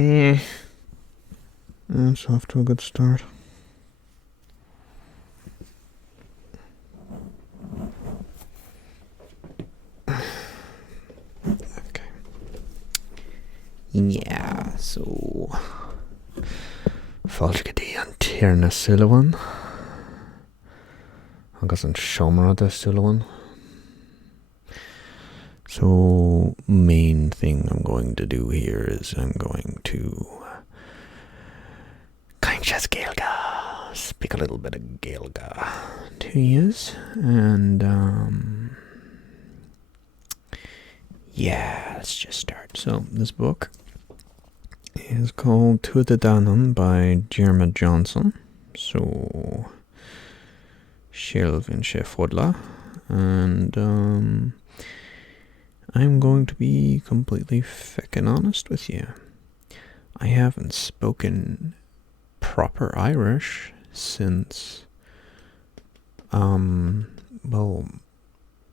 Eh, it's off to a good start. Okay. Yeah, so fáilte go dtí an tír na Suilleabháin agus an seomra de Suilleabháin. So, main thing I'm going to do here is I'm going to kind of nGaeilge, speak a little bit of Gaeilge to yous, and yeah, let's just start. So, this book is called Tuatha Dé Danann by Diarmaid Johnson. So, Shelvin Shefodla, and I'm going to be completely feckin' honest with you. I haven't spoken proper Irish since,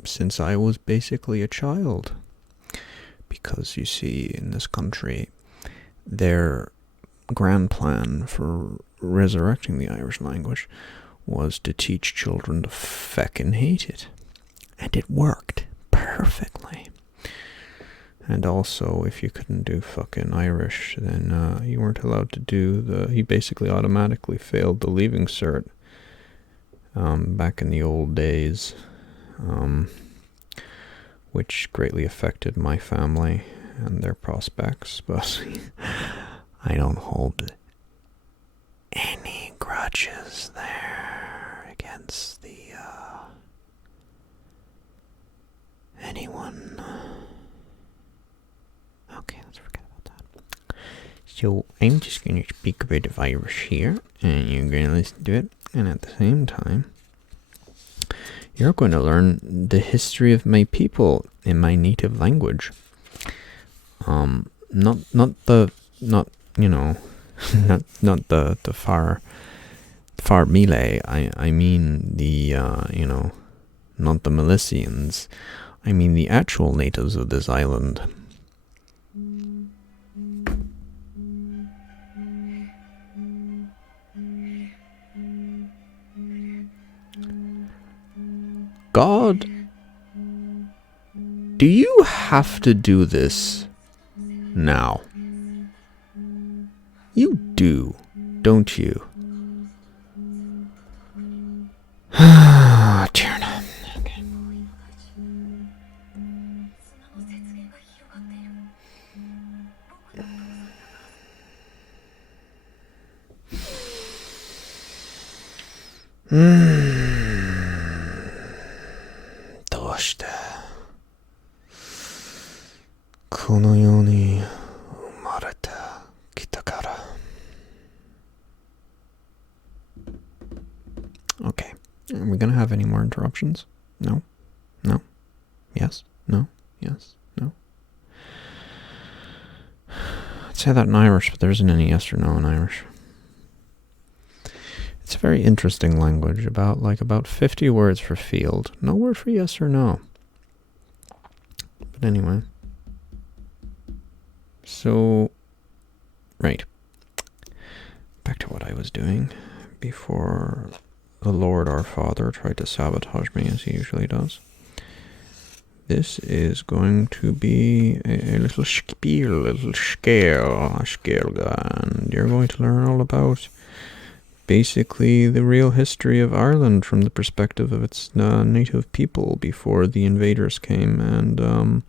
since I was basically a child. Because you see, in this country, their grand plan for resurrecting the Irish language was to teach children to feckin' hate it. And it worked perfectly. And also, if you couldn't do fucking Irish, then you weren't allowed to do you basically automatically failed the Leaving Cert back in the old days, which greatly affected my family and their prospects, but I don't hold any grudges there against anyone. Okay, let's forget about that. So I'm just going to speak a bit of Irish here, and you're going to listen to it, and at the same time, you're going to learn the history of my people in my native language. Not the far Malay. I mean the not the Milesians. I mean the actual natives of this island. God, do you have to do this now? You do, don't you? Tierna. Okay. Doshte. この世に生まれてきたから. Okay. Are we going to have any more interruptions? No? No? Yes? No? Yes? No? I'd say that in Irish, but there isn't any yes or no in Irish. It's a very interesting language, about 50 words for field. No word for yes or no. But anyway. So, right. Back to what I was doing before the Lord our Father tried to sabotage me, as he usually does. This is going to be a little spiel, a little scale, and you're going to learn all about basically the real history of Ireland from the perspective of its native people before the invaders came and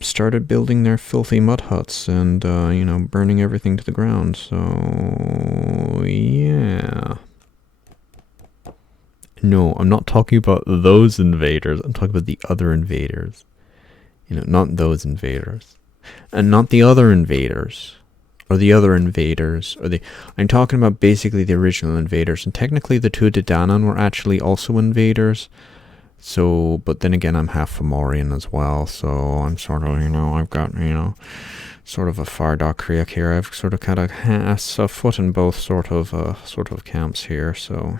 started building their filthy mud huts and, burning everything to the ground. So, yeah. No, I'm not talking about those invaders. I'm talking about the other invaders. Not those invaders. And not the other invaders. Or the other invaders. I'm talking about basically the original invaders. And technically the Tuatha Dé Danann were actually also invaders. So, but then again, I'm half Fomorian as well. So I'm sort of, I've got, sort of a Fardoch Creek here. I've sort of kind of a foot in both sort of camps here. So,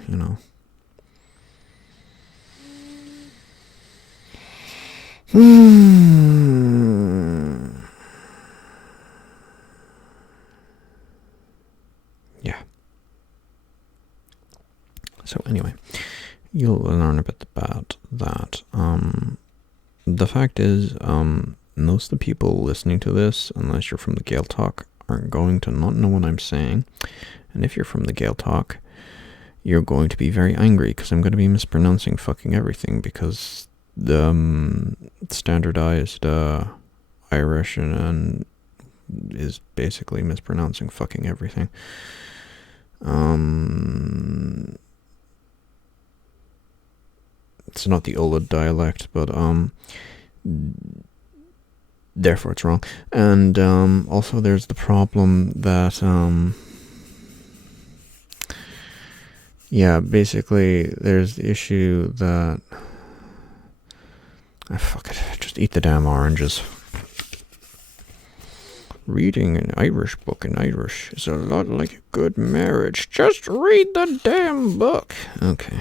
So anyway, you'll learn a bit about that. The fact is, most of the people listening to this, unless you're from the Gael Talk, are going to not know what I'm saying. And if you're from the Gael Talk, you're going to be very angry because I'm going to be mispronouncing fucking everything, because the standardized Irish and is basically mispronouncing fucking everything. It's not the Ola dialect, but therefore it's wrong. And also there's the problem that basically there's the issue that fuck it, just eat the damn oranges. Reading an Irish book in Irish is a lot like a good marriage. Just read the damn book. Okay.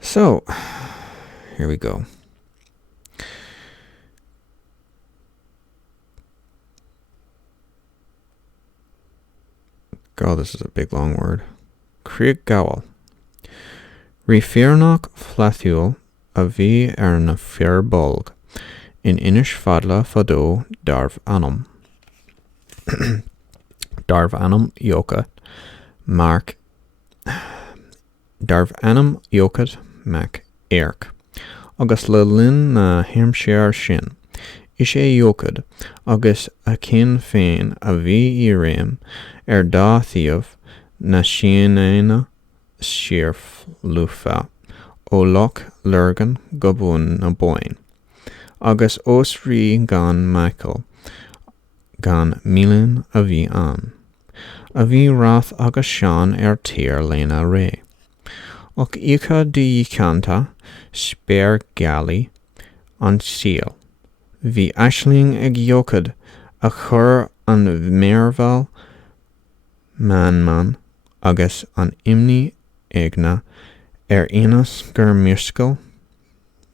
So, here we go. God, this is a big long word. Craig Gowell. Rifirnach flathuel a bhí na firbulg in Inish fadla fado darv anum. Darv anum yoka mark Darv anum yokat mac airk. Agus le lin na himshear shin. Is yokad agus a kin féin a bhí I réim dá thiamh na sianaine siarf lufa ó loch lurgan gobun na boin. Agus os rí gan Michael gan Milan a bhí an. A bhí rath agus sean tír léna ré. Och icha di canta spéir gali an síl. Bhí aisling ag yokad a chur an mérval man agus an imni igna inas gur miscal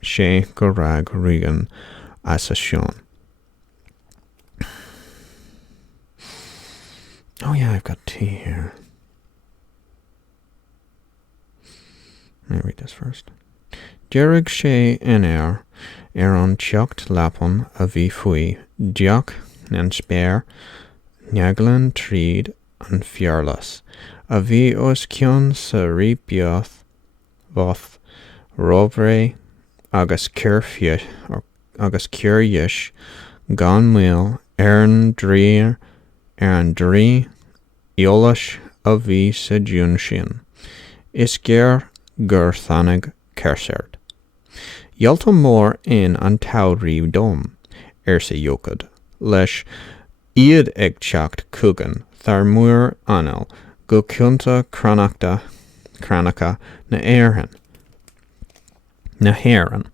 sé go rag rigan as a sean. Oh yeah, I've got tea here. Let me read this first. Deirg sé in an teocht lapon a bhí faoi deach nan spéir neaglan tríd an fiarlas. A bhí os cion sa ríbeoth voth robré agus cur yes gan mil an drí eolas a bhí sa dún sin. Is gur thanag cersert. Yalta mór in an tawrí dom sa yokad, leis iad ag teacht cúgan thar muir anil go cionnta cranacha na héireann.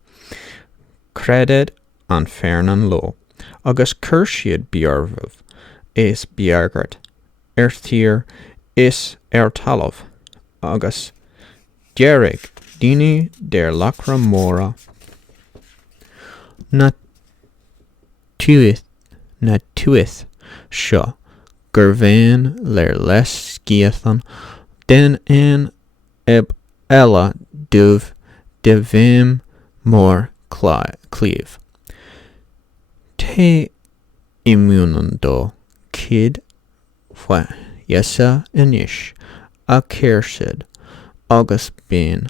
Credit an fearnan lo, agus cur siad bearmh is beargart, tír is talamh, agus deirg dini der lacra móra na tuith seo gur bhéin leir les sciathan den an eb ella dubh de bhim mór clíomh. Té imúnan dó cid yesa inis a céirsid agus ben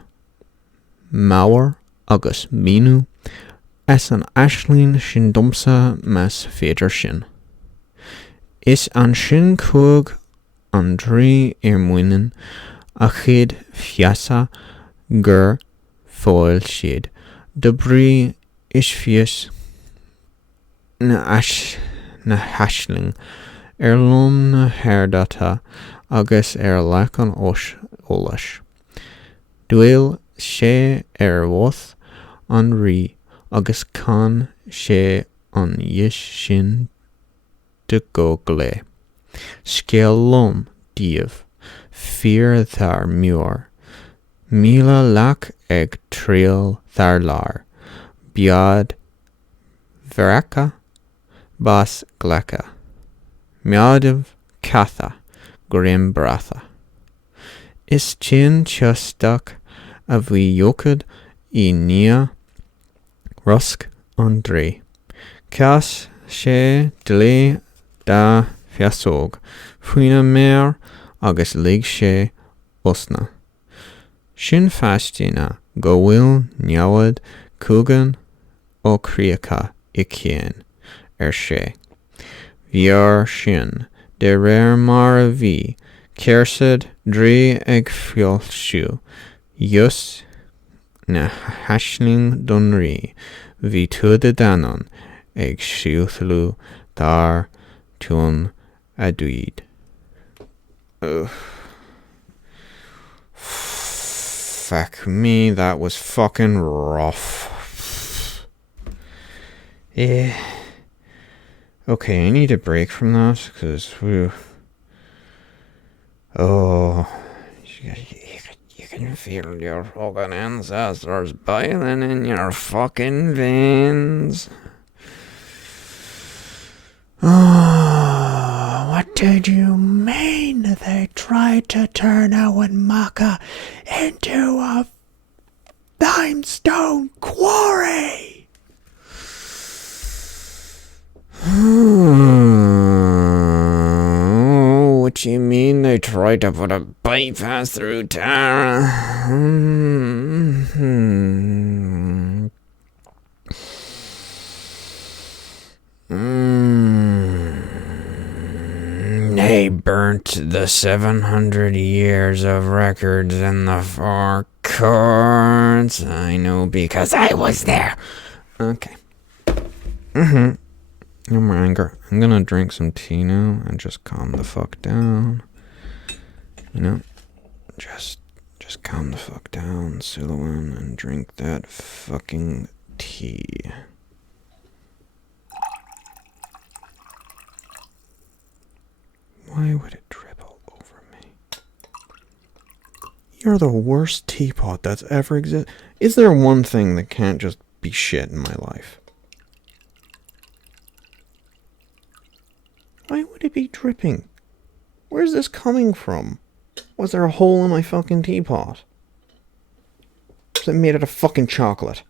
máwer agus mínu as an aislín sin domsa mas féidir sin. Is an sin cúg an drí muinen a chid fiasa gur fóil siad. De brí is fios na haisling lom na hairdata agus lech an ólas. Dúil sé bhuth an rí agus can sé an dhis sin de go glé. Scéal lom díobh fear thar muir. Míle lach ag tríal thar lár. Bead Veraca bas glecha. Meadamh catha grim bratha. Is chin chustak a bhí yokad I nia rusk André. Cas sé dlé da fiasog. Fuina mer agus lig sé osna. Sin fastina go bhfuil neamhad cúgan ó críocha I chéan sé. Bhear sin de réir mar a bhí céirsad dré ag fiolsú. Jus na haisling don rí bhí tuaide danon ag siúthlú dar tún a dúid. Fuck me, that was fucking rough. Yeah. Okay, I need a break from that, because, oh, you can feel your fucking ancestors boiling in your fucking veins. Oh, what did you mean they tried to turn Maka into a limestone quarry? What you mean they tried to put a bypass through Tara? They burnt the 700 years of records in the four courts. I know because I was there. Okay. No more anger. I'm gonna drink some tea now and just calm the fuck down. You know? Just calm the fuck down, Silouan, and drink that fucking tea. Why would it dribble over me? You're the worst teapot that's ever existed. Is there one thing that can't just be shit in my life? Why would it be dripping? Where's this coming from? Was there a hole in my fucking teapot? Was it made out of fucking chocolate?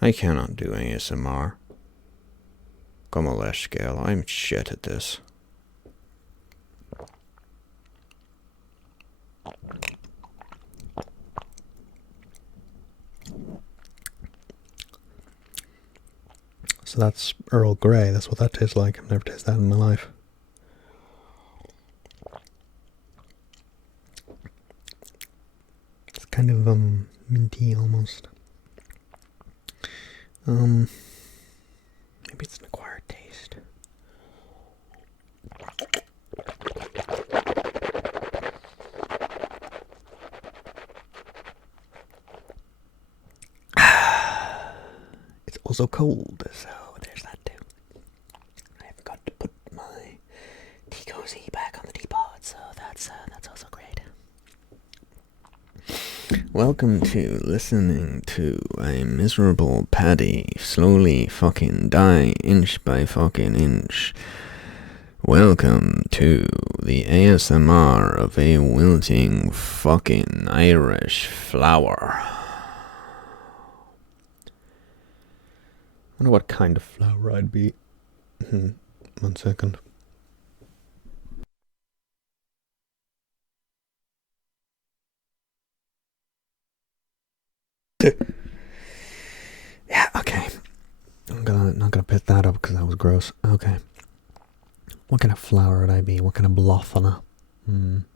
I cannot do ASMR. Come on, nGaeilge, I'm shit at this. So that's Earl Grey, that's what that tastes like. I've never tasted that in my life. It's kind of minty almost. Maybe it's an acquired taste. It's also cold, so there's that too. I forgot to put my tea cozy back on the teapot, so that's also great. Welcome to listening to a miserable Paddy slowly fucking die inch by fucking inch. Welcome to the ASMR of a wilting fucking Irish flower. I wonder what kind of flower I'd be. 1 second. Yeah, okay. I'm not gonna pick that up because that was gross. Okay. What kind of flower would I be? What kind of bloffana? I'm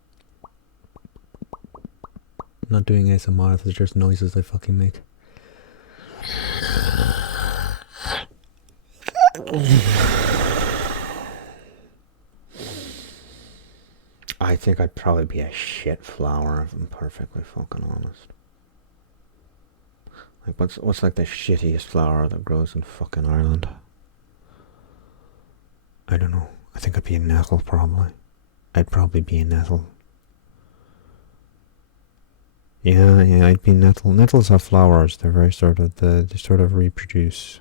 not doing ASMR, those are just noises I fucking make. I think I'd probably be a shit flower if I'm perfectly fucking honest. Like what's like the shittiest flower that grows in fucking Ireland? I don't know. I think I'd be a nettle probably. I'd probably be a nettle. Yeah, yeah, I'd be nettle. Nettles have flowers. They're very sort of, they sort of reproduce.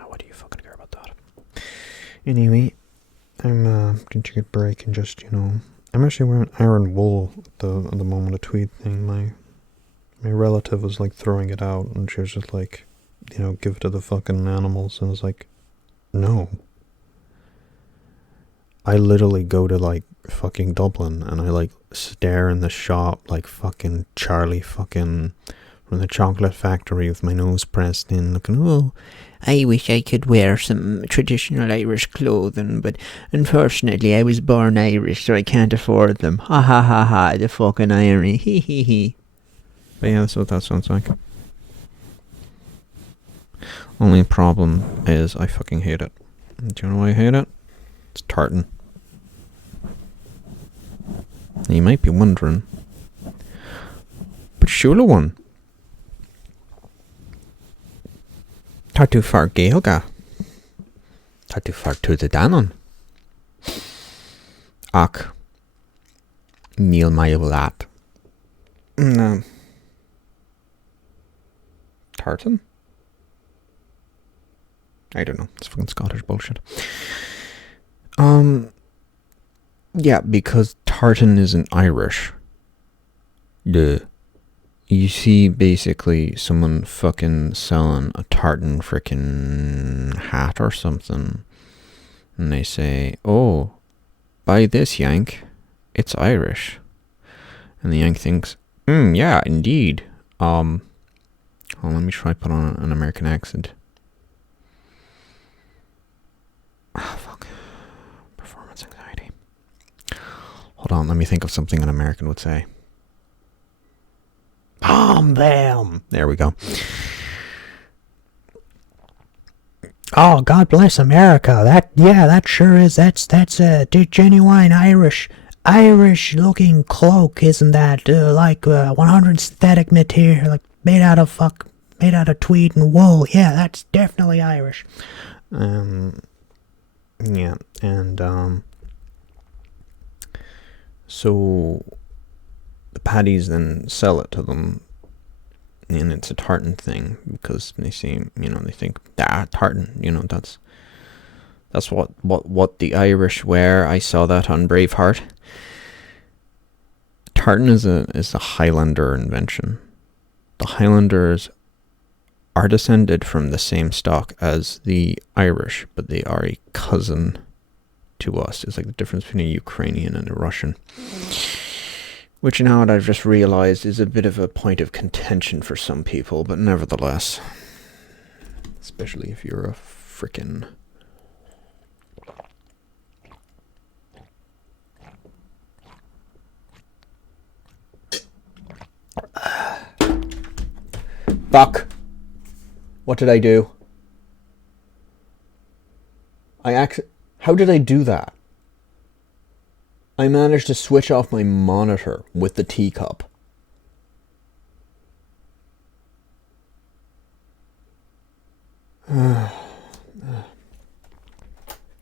Oh, what do you fucking care about that? Anyway, I'm going to take a break and just, you know, I'm actually wearing iron wool at the moment, a tweed thing. My relative was like throwing it out, and she was just like, you know, give it to the fucking animals, and I was like, no. I literally go to like fucking Dublin and I like stare in the shop like fucking Charlie fucking from the chocolate factory with my nose pressed in looking, oh, I wish I could wear some traditional Irish clothing, but unfortunately I was born Irish so I can't afford them. Ha ha ha ha, the fucking irony, hee hee hee. But yeah, that's what that sounds like. Only problem is I fucking hate it. Do you know why I hate it? It's tartan. You might be wondering, but Shula one. Tá tú far Gaeilge? Tá tú far tú the danon? Ach, níl mai bhlat. No. Tartan? I don't know. It's fucking Scottish bullshit. Yeah, because tartan isn't Irish. Duh. You see basically someone fucking selling a tartan frickin' hat or something, and they say, oh, buy this, Yank. It's Irish. And the Yank thinks, yeah, indeed. Well, let me try put on an American accent. Oh, fuck. Performance anxiety. Hold on, let me think of something an American would say. Bam! There we go. Oh, God bless America. That sure is. That's a genuine Irish looking cloak, isn't that? Like 100 synthetic material, like made out of tweed and wool. Yeah, that's definitely Irish. Yeah, and so the paddies then sell it to them, and it's a tartan thing because they see, you know, they think tartan, you know, that's what the Irish wear. I saw that on Braveheart. Tartan is a Highlander invention. The Highlanders are descended from the same stock as the Irish, but they are a cousin to us. It's like the difference between a Ukrainian and a Russian. Which now I've just realized is a bit of a point of contention for some people, but nevertheless. Especially if you're a frickin'... Fuck! What did I do? How did I do that? I managed to switch off my monitor with the teacup.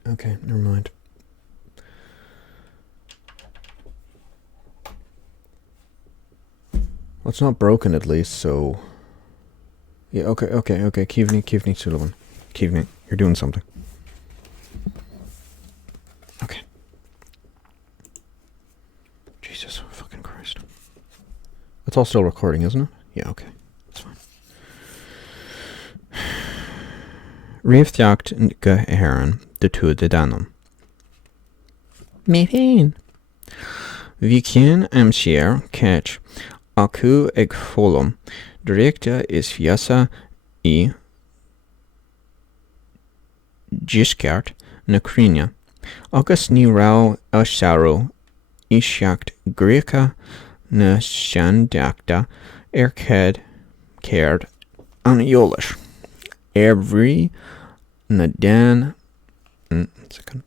Okay, never mind. Well, it's not broken at least, so... Yeah, okay. Kivni Sullivan. Kivni, you're doing something. Okay. Jesus fucking Christ. It's all still recording, isn't it? Yeah, okay. That's fine. Riamhthacht go Éireann de tú de Danum. Méfin. Bhí cinn am siar cait acu ag fólam directa is fiasa I gisceart na críne, agus ní rá a searú I seacht gréacha na seandeachta céard an eolais. Bhrí na Dan... second.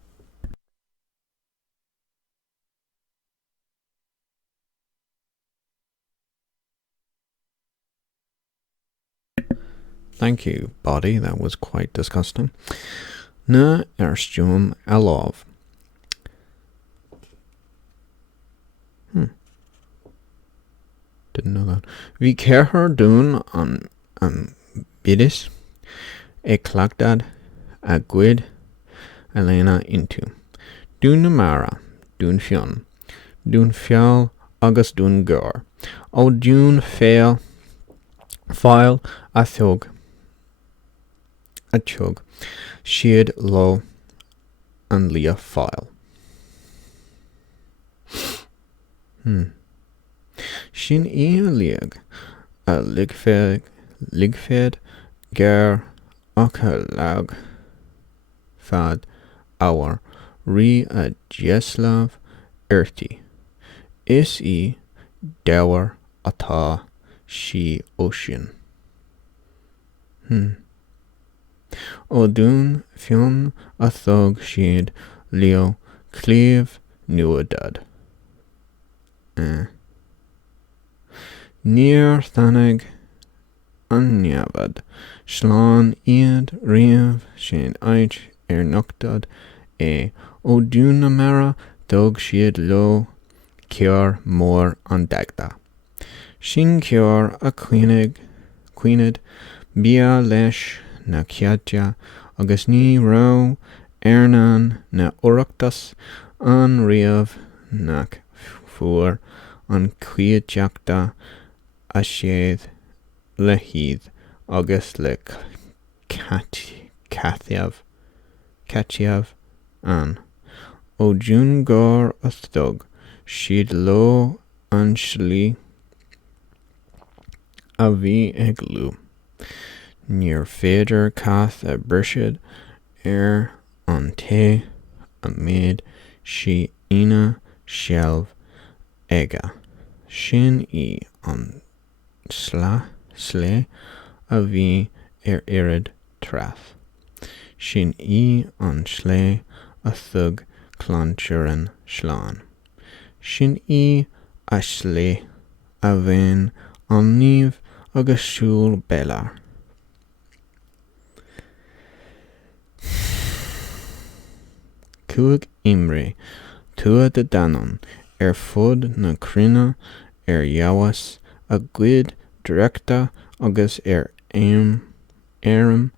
Thank you, body. That was quite disgusting. Na erstium alov. Didn't know that. Vi ceithir dún an bidis e clagdad a gwyd Elena into. Dún na mara, dún fion, dún fial agus dún gor. O dún fail file a thug a chug. Siad lo an lia file. Sin I a ligfed ger ach a lag fad our ri a jeslav erti. Is I dower ata she ocean. O dún fion a thug siad leo cleave nuadad. Níor thanag an neabad, slán iad riamh sin ait noctad o dún na mara thug siad lo cear mór an dagda. Sin cear a cuined bia leis na ciadja agus ní rá Ernan na oireachtas an riamh nach fuair an cuideachta a séad le híad agus le cathiamh an. O dún gor a thug siad lo an slí a bhí ag lú. Níor féidir cath a brisead an té a méid si ina shelv ega. Sin I an slé a bhí irid trath. Sin I an slé a thug clansearan slán. Sin I a slé a bhain an níomh agus siúl belar. Cuag imre, tua de danon, fud na crina, jawas, a gwyd directa, agus aim, a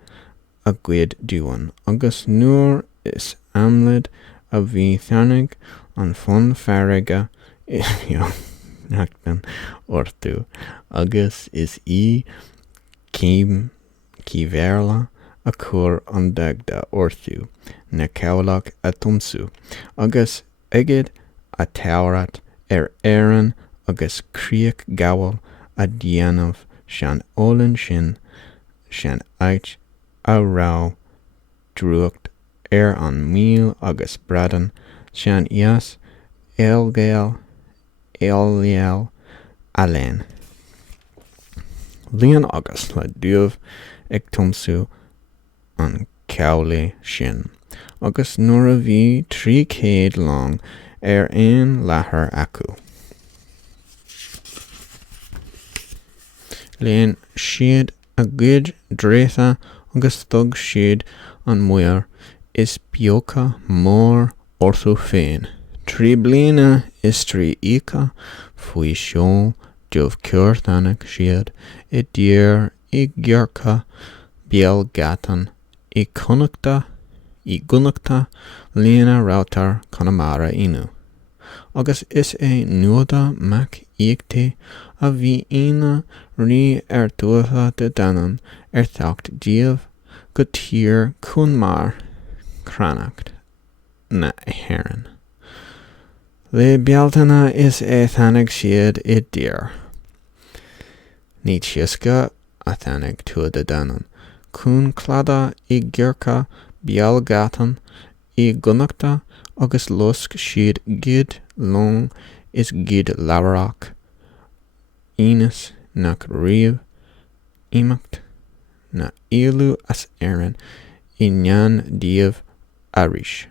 gwyd diwan, agus nuair is amlid a bhí thanig an fun farige, nachtan orthu, agus is I cíverla a cur an dagda orthu, na cawlach a tumsu, agus egid a taurat Éireann agus críoch gabhal a dhéanamh sean ólann sin sean ait a rá druacht an míl agus bradan sean ias eilgéal a léin. Léann agus le dúmh ag tumsú an cowlé sin, agus nuair a bhí 300 long aon láthair acu. Léann siad a gcuid dréithe agus thug siad an muir is beocha mór orthú féin. 3 bliana is 3 ica faoi seo jobh ceirthanach siad I dtír I gheorcha beal gatan I gunachta líana rátar Connemara inu. Agus is nuada mac íagtaí a bhí ina rí tuatha de danan teacht díobh go tír chun mar cranacht na héireann. Le bealtainna is thanag siad I dtír. Ní tiasca a thanag tua de danan. Cún clada I gheorcha beal gatan I gunachta agus lusk siad gid long is gid lawarach. Inas nach riamh imacht na ialú as Éireann I nean díobh arís.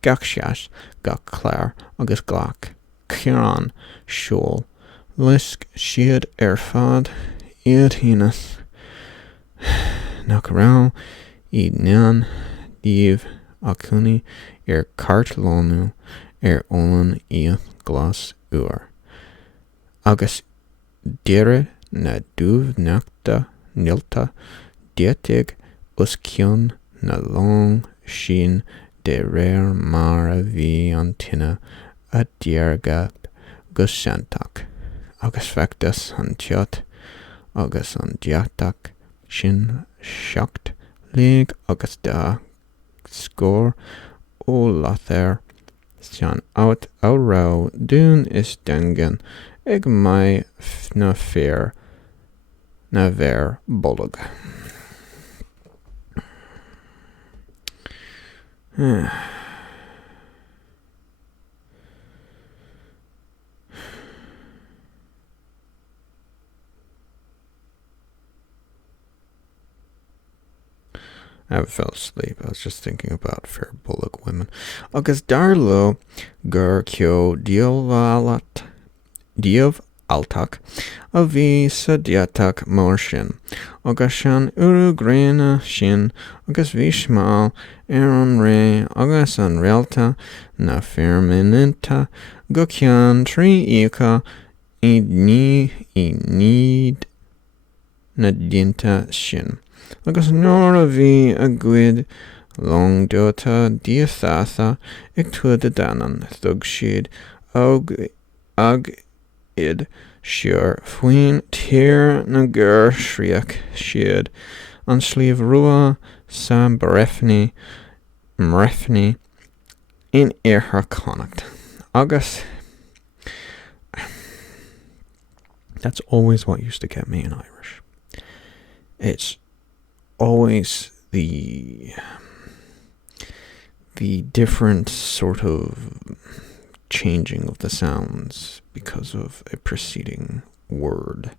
Gach seas, gach clár agus glach, cearán, seol, lisk siad fad iad hínas. Nach rá I nean díobh acúnaí cart lónú ólan iad glas uair. Agus dire na duv nakta nilta dietig uskion na long shin de rare mara vi antina a dierga gusantak agus factus antiot agus an diatak sin shocked lig agus da score ó lather sean out árá dún is dangan ag mai na fér na ver bolog. I fell asleep. I was just thinking about fair bullock women. Agus darlo gur kyo diov altak a vi sadiatak morshin. Agus shan uru grena shin. Agus vi shmal eron re. Agus an realta na firminenta. Gukyan tri ika I need na dinta shin. Agus nora vi a gwyd long dota diathatha ag tuad a danan thug siad ag id siar fuin tír na gur shriach siad an slíomh rua sa mrefni in earha connacht. Agus that's always what used to get me in Irish. It's always the different sort of changing of the sounds because of a preceding word.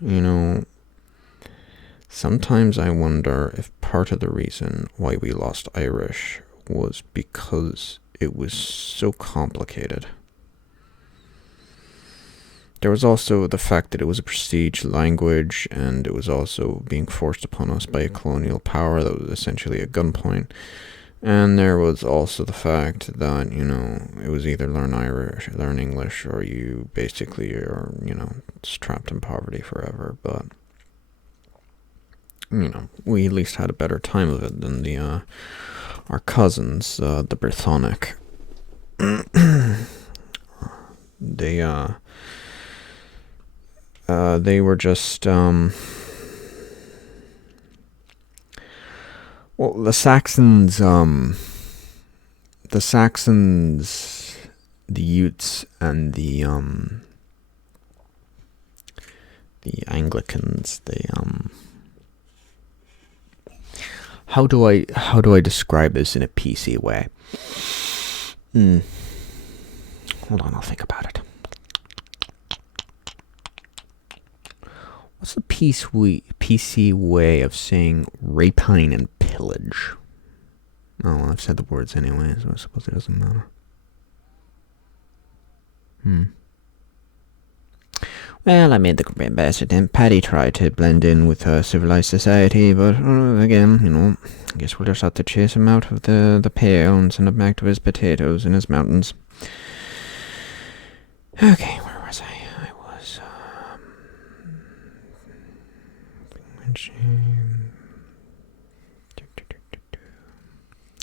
You know, sometimes I wonder if part of the reason why we lost Irish was because it was so complicated. There was also the fact that it was a prestige language, and it was also being forced upon us by a colonial power that was essentially at gunpoint. And there was also the fact that, you know, it was either learn Irish, learn English, or you basically are, you know, trapped in poverty forever. But, you know, we at least had a better time of it than our cousins, the Brythonic. They were just, well, the Saxons, the Utes, and the Anglicans, how do I describe this in a PC way? Hold on, I'll think about it. What's the PC way of saying rapine and pillage? Oh, well, I've said the words anyway, so I suppose it doesn't matter. Well, I made the best attempt. Paddy tried to blend in with civilized society, but again, you know, I guess we'll just have to chase him out of the pale and send him back to his potatoes in his mountains. Okay, where was I?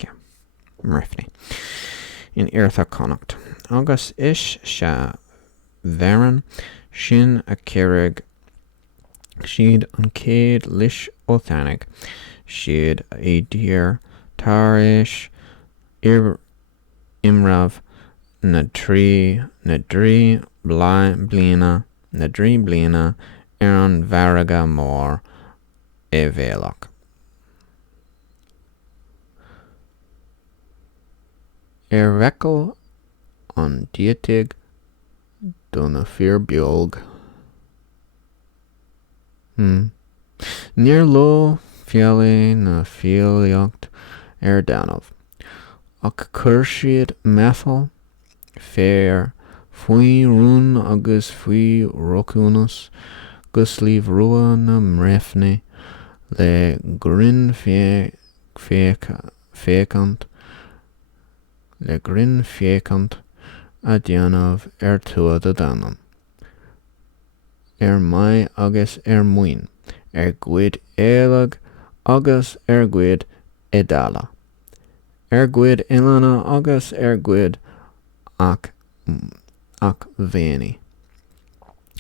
Yeah, Mrefni. In Eartha Connacht. Agus ish sha Varan Shin a Kerrig Sheed an Cade Lish Othanig Sheed a Deer Tarish Imrav Nadri Blina Aaron Varaga Mor Evelok. Ervekel on Dietig Dona Fear Bjolg. Near lo Fiale na Fialiocht Danov. Ak Kurshid Methel Fair Fui Run agus Fui Rokunus Gusliv Rua na Mrefni Le Grin Fekant Le Grin Fekant a déanamh tuad a danam. Mai agus muin, guid élag agus guid edala. Guid ilana agus guid ach véni.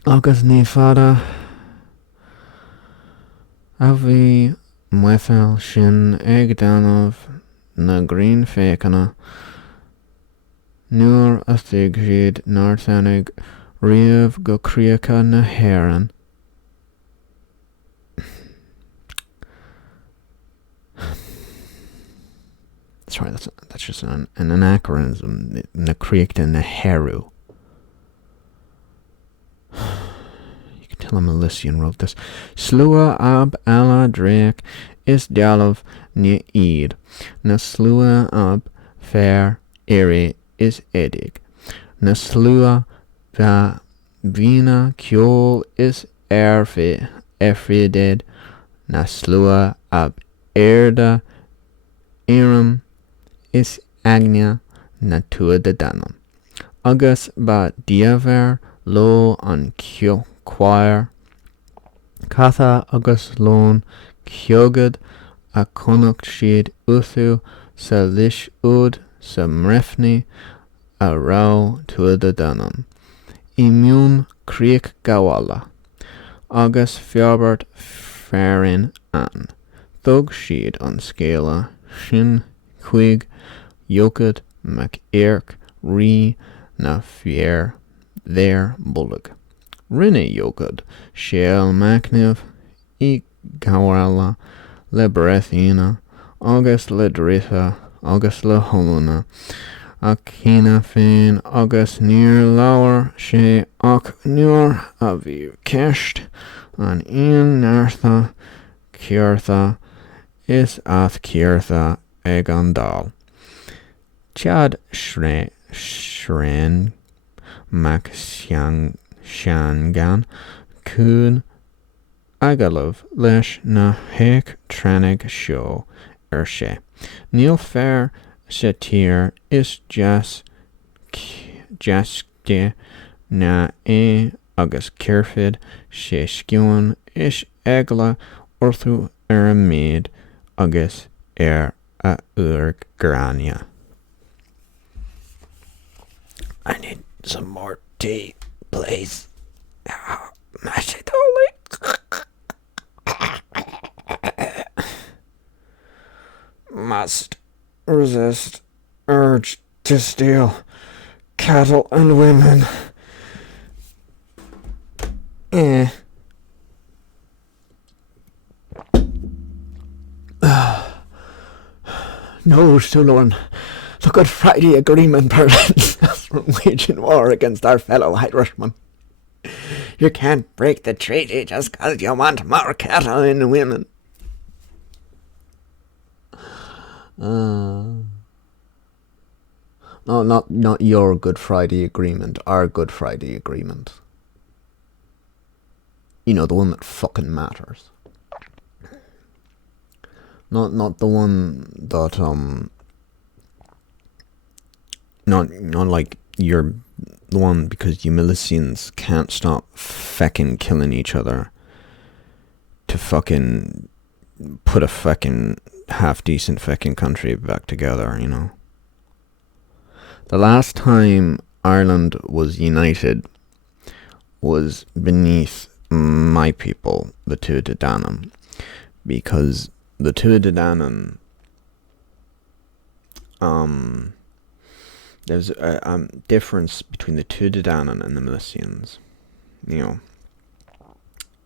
Agus ní fada a bhí muefel sin ag danamh na green fécana nuair a thuig siad nar tháinig riamh go críocha na héireann. Sorry, that's just an anachronism. Na críochta na héireann. You can tell a Melician wrote this. Slua ab ala drake is dialav ni eid. Na slua ab fair eri is edig. Na slua va vina kjol is efrided. Na slua ab erda iram is agnia na tua de danam. Agus ba diaver lo an choir. Catha agus lon ciogad a connacht siad uthu sa lish ud sa mrefni a rau tua de danam. Immune creek gawala. Agus fiobert farin an. Thug siad an scala shin chuig yokad mac eirc ri na fier there bullock. Rinne yokad shell macniv I gawala le brethina agus le dritha agus le holuna a cina féin agus níor lawer sé ach nuair a bhí ceist an ian neartha ceartha is ath ceartha ag an dal. Chad Shrein mac Shangan cún agalov leis na héic trenig seo sé. Níl fear sé tír is jaske na agus ceirfid sé sciúan is egla orthú a méid agus a grania. I need some more tea, please. Mash it Must resist urge to steal cattle and women. No, Sullivan. The Good Friday Agreement prevents us from waging war against our fellow Irishmen. You can't break the treaty just because you want more cattle and women. No, not your Good Friday Agreement, our Good Friday Agreement. You know, the one that fucking matters. Not the one that not like you're the one because you Milicians can't stop feckin' killing each other to fucking put a fucking half decent fucking country back together, you know. The last time Ireland was united was beneath my people, the Tuatha De Danann, because the Tuatha De Danann, there's a difference between the Tuatha De Danann and the Milicians. You know,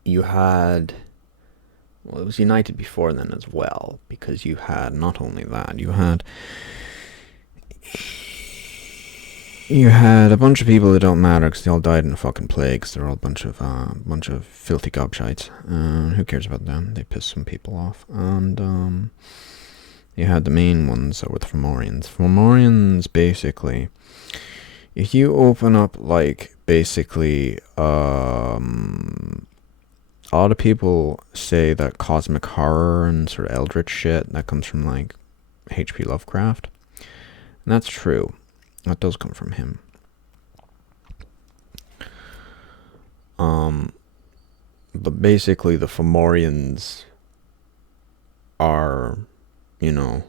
you had, well, it was united before then as well, because you had not only that, you had a bunch of people that don't matter because they all died in a fucking plagues. They're all a bunch of filthy gobshites. Who cares about them? They pissed some people off. And you had the main ones that were the Fomorians. Fomorians, basically, if you open up, like, basically, a lot of people say that cosmic horror and sort of eldritch shit, that comes from, like, H.P. Lovecraft. And that's true. That does come from him. But basically the Fomorians are, you know,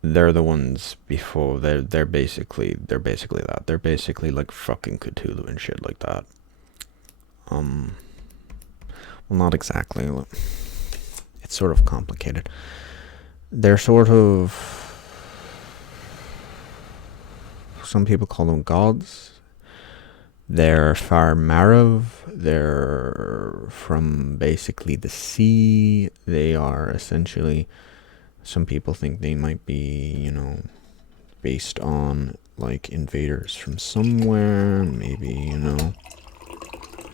they're the ones before. They're basically that. They're basically like fucking Cthulhu and shit like that. Well, not exactly. It's sort of complicated. They're sort of, some people call them gods. They're Farmarav. They're from basically the sea. They are essentially, some people think they might be, you know, based on like invaders from somewhere. Maybe, you know,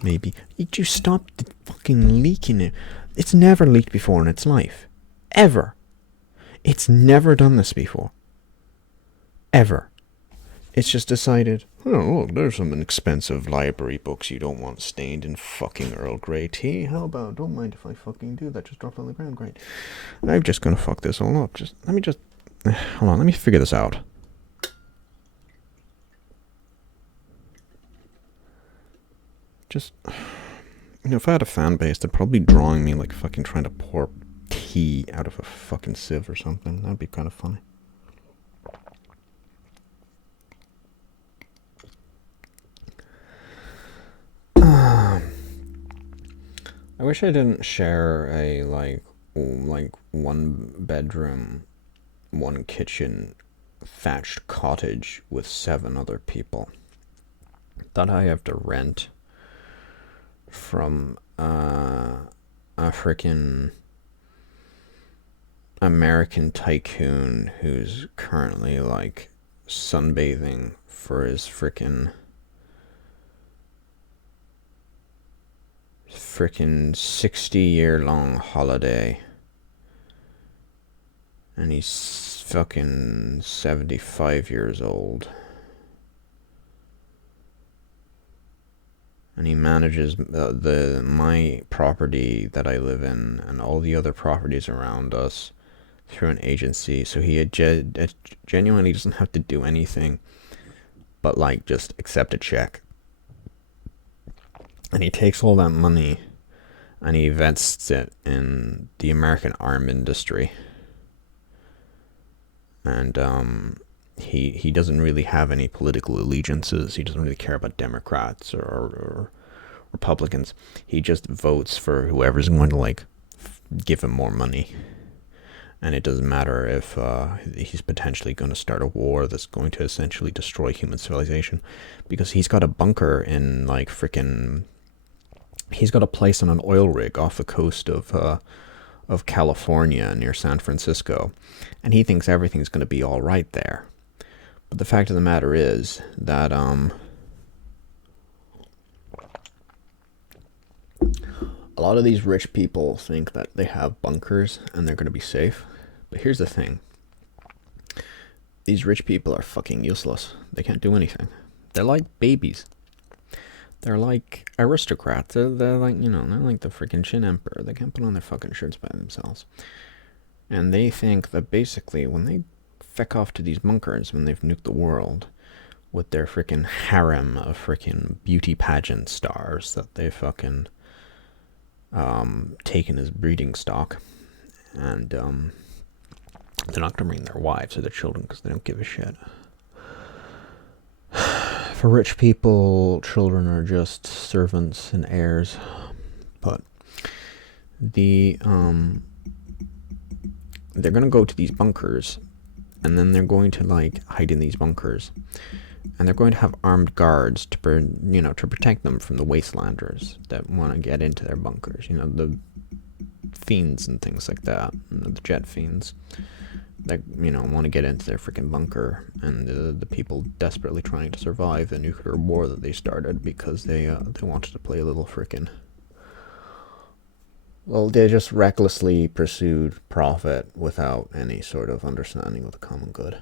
maybe. You stop fucking leaking it. It's never leaked before in its life. Ever. It's never done this before. Ever. It's just decided, oh, look, there's some expensive library books you don't want stained in fucking Earl Grey tea. How about, don't mind if I fucking do that, just drop it on the ground, great. I'm just gonna fuck this all up. Hold on, let me figure this out. Just, you know, if I had a fan base, they're probably drawing me like fucking trying to pour tea out of a fucking sieve or something. That'd be kind of funny. I wish I didn't share a like one bedroom, one kitchen, thatched cottage with 7 other people that I have to rent from a freaking American tycoon who's currently like sunbathing for his freaking 60-year-long holiday, and he's fucking 75 years old, and he manages my property that I live in and all the other properties around us through an agency. So he genuinely doesn't have to do anything but like just accept a check. And he takes all that money and he invests it in the American arm industry. And he doesn't really have any political allegiances. He doesn't really care about Democrats or Republicans. He just votes for whoever's going to like give him more money. And it doesn't matter if he's potentially going to start a war that's going to essentially destroy human civilization, because he's got a bunker in like freaking. He's got a place on an oil rig off the coast of California near San Francisco, and he thinks everything's going to be all right there. But the fact of the matter is that a lot of these rich people think that they have bunkers and they're going to be safe. But here's the thing. These rich people are fucking useless. They can't do anything. They're like babies. They're like aristocrats. They're like, you know, they're like the freaking Shin Emperor. They can't put on their fucking shirts by themselves. And they think that basically when they feck off to these bunkers, when they've nuked the world with their freaking harem of freaking beauty pageant stars that they fucking taken as breeding stock, and they're not going to bring their wives or their children because they don't give a shit. For rich people, children are just servants and heirs. But they're going to go to these bunkers, and then they're going to like hide in these bunkers, and they're going to have armed guards to protect them from the wastelanders that want to get into their bunkers. You know, the fiends and things like that, the jet fiends that, you know, want to get into their freaking bunker, and the people desperately trying to survive the nuclear war that they started because they wanted to play a little freaking. Well, they just recklessly pursued profit without any sort of understanding of the common good.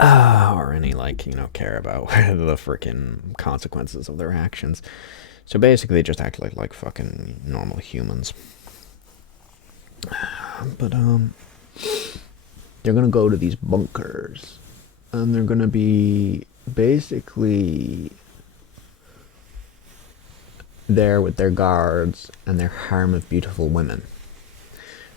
Or any, like, you know, care about the freaking consequences of their actions. So basically they just act like fucking normal humans. But they're gonna go to these bunkers, And they're going to be basically there with their guards and their harem of beautiful women.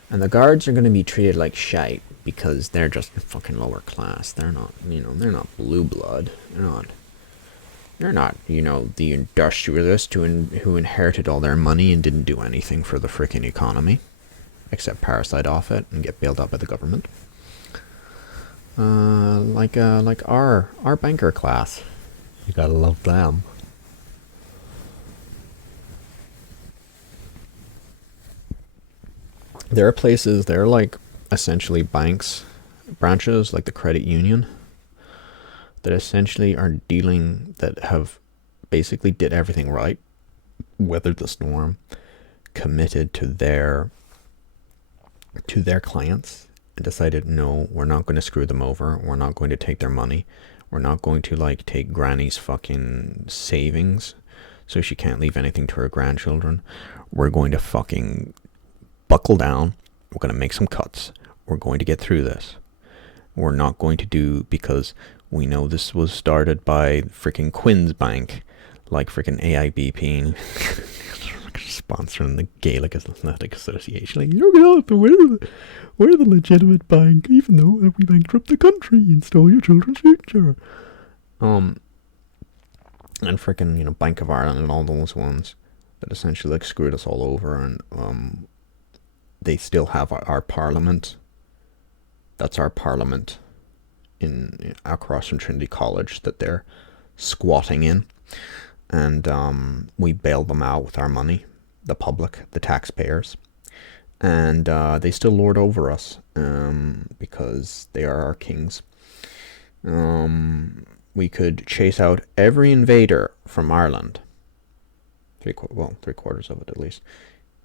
And the guards are going to be treated like shite because they're just fucking lower class. They're not, they're not blue blood. They're not, the industrialist who inherited all their money and didn't do anything for the frickin' economy except parasite off it and get bailed out by the government. Like our banker class. You gotta love them. There are places, they're like essentially banks, branches, like the credit union, that essentially are that have basically did everything right, weathered the storm, committed to their clients, and decided, no, we're not going to screw them over, we're not going to take their money, we're not going to like take Granny's fucking savings so she can't leave anything to her grandchildren. We're going to fucking buckle down, we're going to make some cuts, we're going to get through this. We're not going to do, because we know this was started by freaking Quinn's Bank, like freaking AIBP, sponsoring the Gaelic Athletic Association. Like, we're the legitimate bank, even though we bankrupt the country and stole your children's future. And freaking, Bank of Ireland and all those ones that essentially like screwed us all over, and they still have our parliament. That's our parliament in across from Trinity College that they're squatting in, and we bailed them out with our money, the public, the taxpayers, and they still lord over us because they are our kings. We could chase out every invader from Ireland, three quarters of it at least.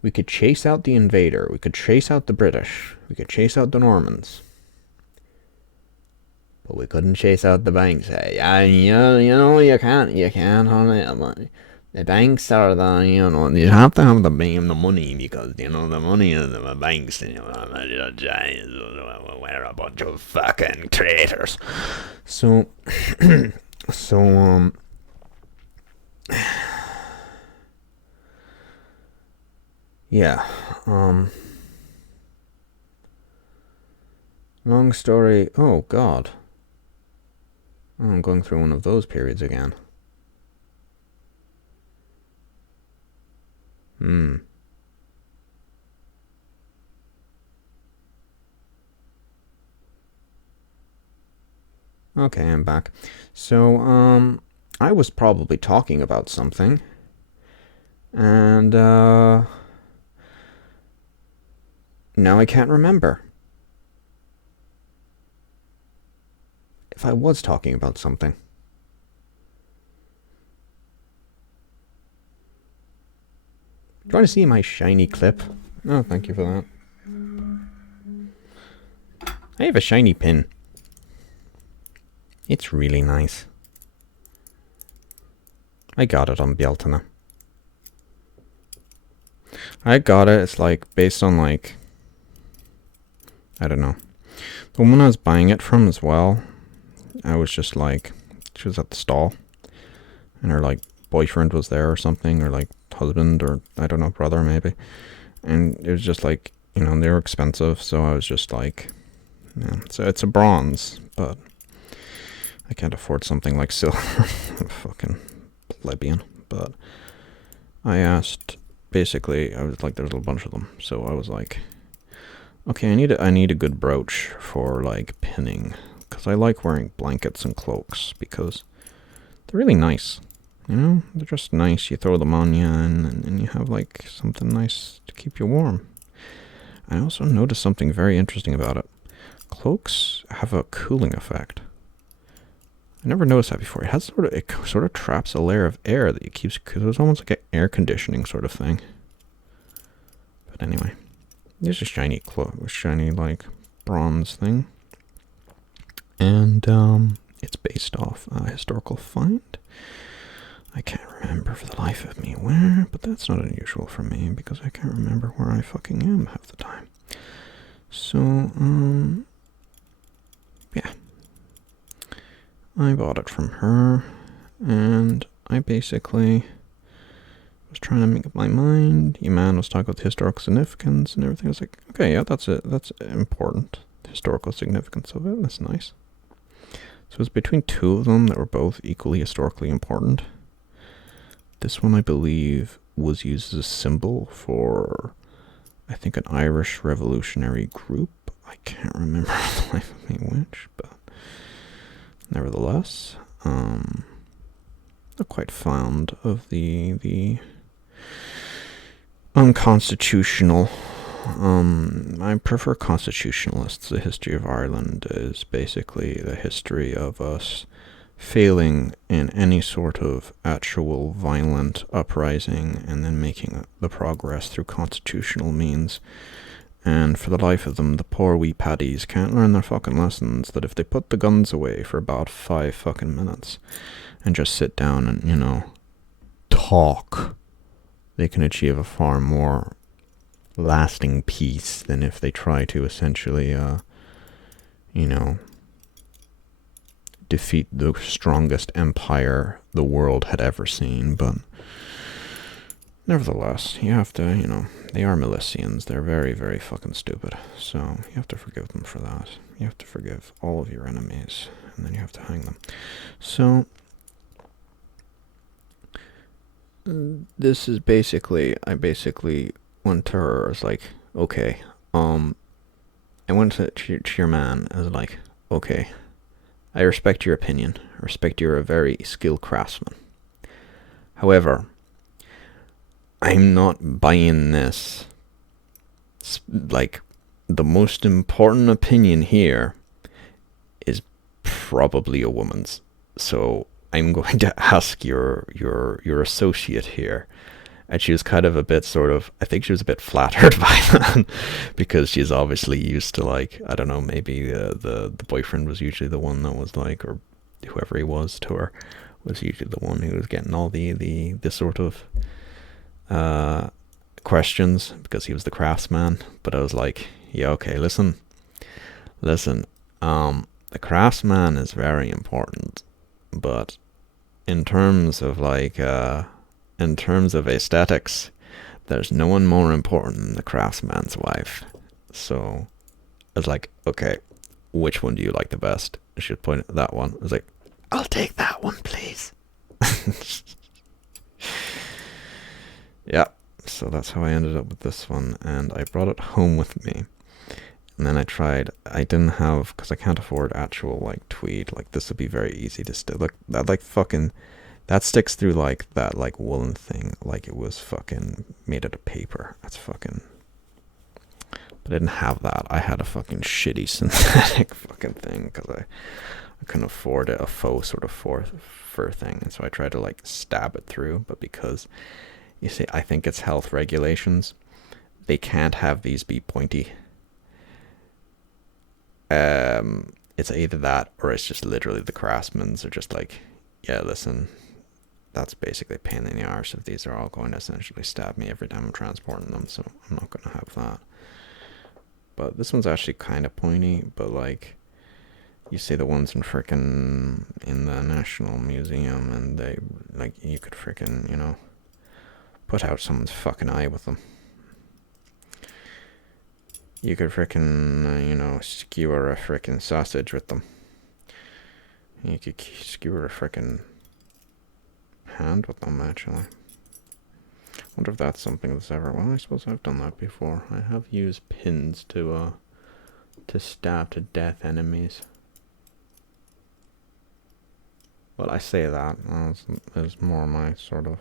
We could chase out the invader, we could chase out the British, we could chase out the Normans, but we couldn't chase out the banks. You can't, honey. The banks are you have to have the money, because, the money is the banks, we're a bunch of fucking traitors. So, yeah, long story, oh god. Oh, I'm going through one of those periods again. Okay, I'm back. So, I was probably talking about something, and, now I can't remember. If I was talking about something. Do you want to see my shiny clip? Oh, thank you for that. I have a shiny pin. It's really nice. I got it on Beltana. I got it, it's like based on like, I don't know. The woman I was buying it from as well, I was just like, she was at the stall, and her like boyfriend was there or something, or like husband, or I don't know, brother maybe, and it was just like, they were expensive, so I was just like, yeah. So it's a bronze, but I can't afford something like silver. I'm fucking plebeian. But I asked, basically, I was like, there's a bunch of them, so I was like, okay, I need a good brooch for like pinning, because I like wearing blankets and cloaks, because they're really nice. They're just nice. You throw them on you, and you have like something nice to keep you warm. I also noticed something very interesting about it. Cloaks have a cooling effect. I never noticed that before. It sort of traps a layer of air that it keeps, because it's almost like an air conditioning sort of thing. But anyway, there's a shiny shiny like bronze thing, and it's based off a historical find. I can't remember for the life of me where, but that's not unusual for me, because I can't remember where I fucking am half the time. So, yeah. I bought it from her, and I basically was trying to make up my mind. Iman was talking about the historical significance and everything. I was like, okay, yeah, that's it. That's important. The historical significance of it. That's nice. So it was between two of them that were both equally historically important. This one, I believe, was used as a symbol for, I think, an Irish revolutionary group. I can't remember the life of me which, but nevertheless, I'm quite fond of the unconstitutional. I prefer constitutionalists. The history of Ireland is basically the history of us failing in any sort of actual violent uprising and then making the progress through constitutional means. And for the life of them, the poor wee paddies can't learn their fucking lessons that if they put the guns away for about 5 fucking minutes and just sit down and, talk, they can achieve a far more lasting peace than if they try to essentially, defeat the strongest empire the world had ever seen. But nevertheless, you have to, they are Milesians. They're very, very fucking stupid. So you have to forgive them for that. You have to forgive all of your enemies, and then you have to hang them. So this is I basically went to her. I was like, okay, I went to your man. I was like, okay, I respect your opinion. I respect you're a very skilled craftsman. However, I'm not buying this. Like, the most important opinion here is probably a woman's. So I'm going to ask your associate here. And she was kind of a bit I think she was a bit flattered by that, because she's obviously used to, like, I don't know, maybe the boyfriend was usually the one that was like, or whoever he was to her, was usually the one who was getting all the sort of questions, because he was the craftsman. But I was like, yeah, okay, listen, the craftsman is very important, but in terms of aesthetics, there's no one more important than the craftsman's wife. So I was like, okay, which one do you like the best? She would point at that one. I was like, I'll take that one, please. Yeah, so that's how I ended up with this one, and I brought it home with me. And then I didn't have, because I can't afford actual, like, tweed. Like, this would be very easy to stick. Look, that sticks through, like, that, like, woolen thing, like it was fucking made out of paper. That's fucking... But I didn't have that. I had a fucking shitty synthetic fucking thing, because I couldn't afford a faux sort of fur thing. And so I tried to, like, stab it through, but because, you see, I think it's health regulations. They can't have these be pointy. It's either that, or it's just literally the craftsmen's are just like, yeah, listen, that's basically a pain in the arse if these are all going to essentially stab me every time I'm transporting them, so I'm not going to have that. But this one's actually kind of pointy, but, like, you see the ones in the National Museum, and they, like, you could put out someone's fucking eye with them. You could skewer a frickin' sausage with them. You could skewer a frickin' hand with them, actually. Wonder if that's something that's ever... Well, I suppose I've done that before. I have used pins to stab to death enemies. Well, I say that. It's more my sort of...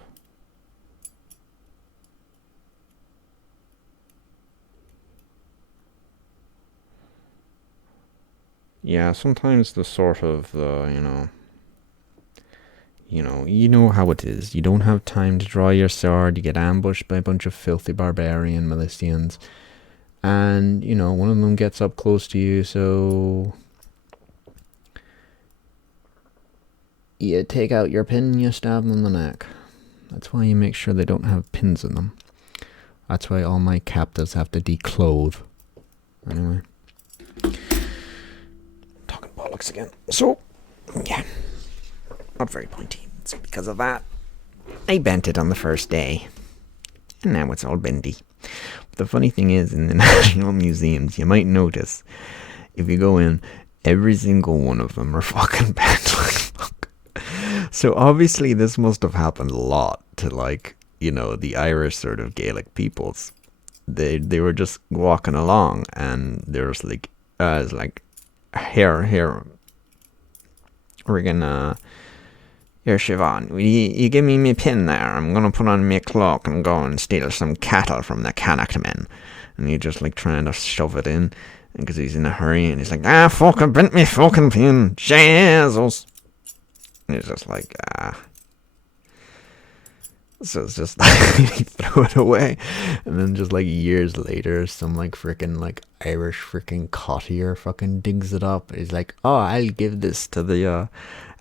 Yeah, sometimes the sort of you know how it is. You don't have time to draw your sword. You get ambushed by a bunch of filthy barbarian Milesians, and one of them gets up close to you, so you take out your pin and you stab them in the neck. That's why you make sure they don't have pins in them. That's why all my captives have to declothe. Anyway. Talking bollocks again. So, yeah. not very pointy. It's because of that. I bent it on the first day. And now it's all bendy. But the funny thing is, in the National Museums, you might notice, if you go in, every single one of them are fucking bent like fuck. So obviously this must have happened a lot to, like, you know, the Irish sort of Gaelic peoples. They were just walking along, and there's like, it's like, here, we're gonna, here, Siobhan, you give me my pin there, I'm gonna put on my cloak and go and steal some cattle from the Connacht men. And you're just like trying to shove it in, because he's in a hurry, and he's like, fucking bent me fucking pin, Jesus. And he's just like, So it's just like, he threw it away. And then just like years later, some like freaking like Irish freaking cottier fucking digs it up. He's like, I'll give this to the,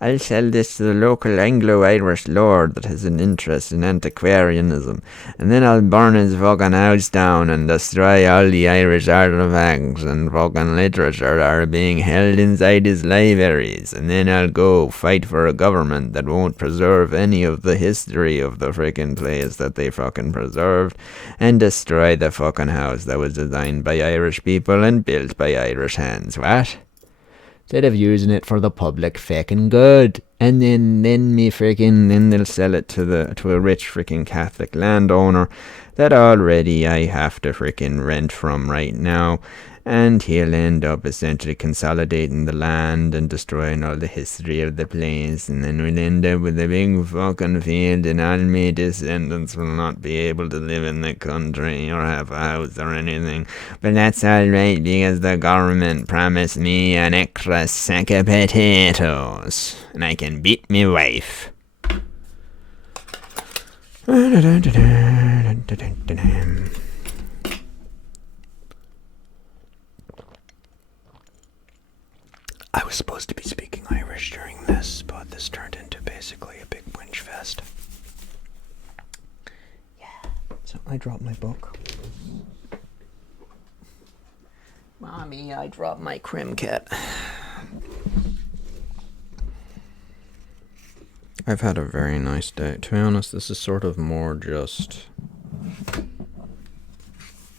I'll sell this to the local Anglo-Irish lord that has an interest in antiquarianism. And then I'll burn his fucking house down and destroy all the Irish artifacts and fucking literature that are being held inside his libraries. And then I'll go fight for a government that won't preserve any of the history of the freaking place that they fucking preserved, and destroy the fucking house that was designed by Irish people and built by Irish hands. What? Instead of using it for the public fucking good. And then they'll sell it to a rich freaking Catholic landowner that already I have to freaking rent from right now. And he'll end up essentially consolidating the land and destroying all the history of the place. And then we'll end up with a big fucking field, and all my descendants will not be able to live in the country or have a house or anything. But that's alright, because the government promised me an extra sack of potatoes. And I can beat me wife. I was supposed to be speaking Irish during this, but this turned into basically a big whinge fest. Yeah. So I dropped my book. Mommy, I dropped my crim kit. I've had a very nice day. To be honest, this is sort of more just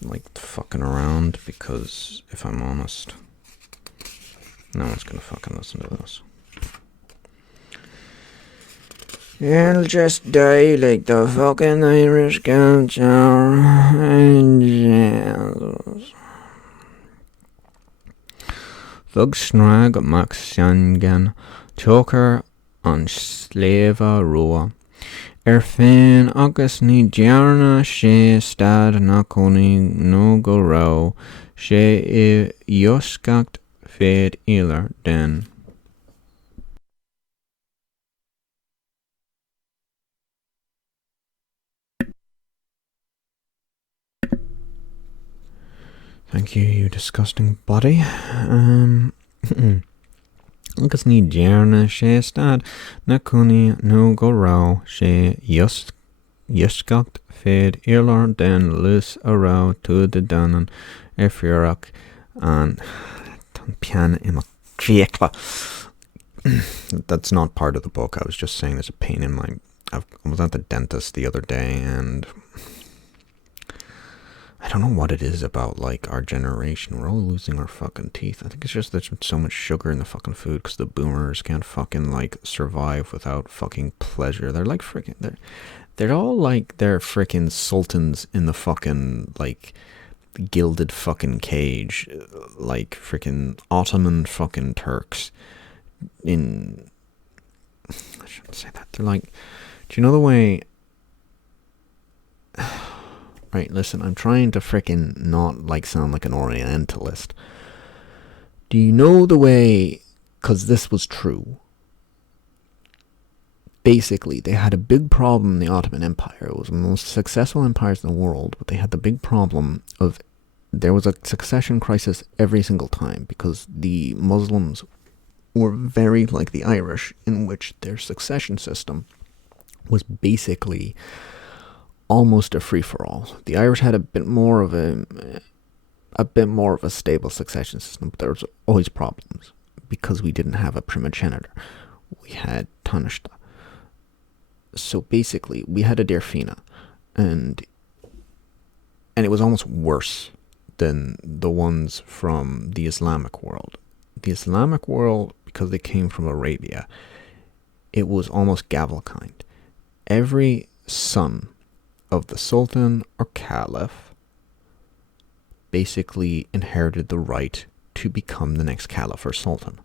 like fucking around, because if I'm honest, no one's gonna fucking listen to this. You'll just die like the fucking Irish culture. Jesus. Thug snag max shangan choker an sleva roa. Féin agus ní dearna sé stad na coní nó go rá sé I ioscacht féad ilar den. Thank you, you disgusting body. Agus ní dearna sé stad na coní nó go rá sé ioscacht féad ilar den lus a rá tú de danan fiúrach an pian ima kriekla. That's not part of the book. I was just saying there's a pain in my... I was at the dentist the other day, and I don't know what it is about, like, our generation. We're all losing our fucking teeth. I think it's just there's so much sugar in the fucking food because the boomers can't fucking, like, survive without fucking pleasure. They're like freaking... They're all like they're freaking sultans in the fucking, like, gilded fucking cage. Like, freaking Ottoman fucking Turks in... I shouldn't say that. They're like... Do you know the way... Right, listen, I'm trying to frickin' not, like, sound like an Orientalist. Do you know the way... Because this was true. Basically, they had a big problem in the Ottoman Empire. It was one of the most successful empires in the world, but they had the big problem of... There was a succession crisis every single time, because the Muslims were very like the Irish, in which their succession system was basically... almost a free-for-all. The Irish had a bit more of a stable succession system, but there was always problems because we didn't have a primogenitor. we had Tanishta. So basically, we had a Derfina, and it was almost worse than the ones from the Islamic world. The Islamic world, because they came from Arabia, it was almost gavel-kind. Every son of the Sultan or Caliph basically inherited the right to become the next Caliph or Sultan.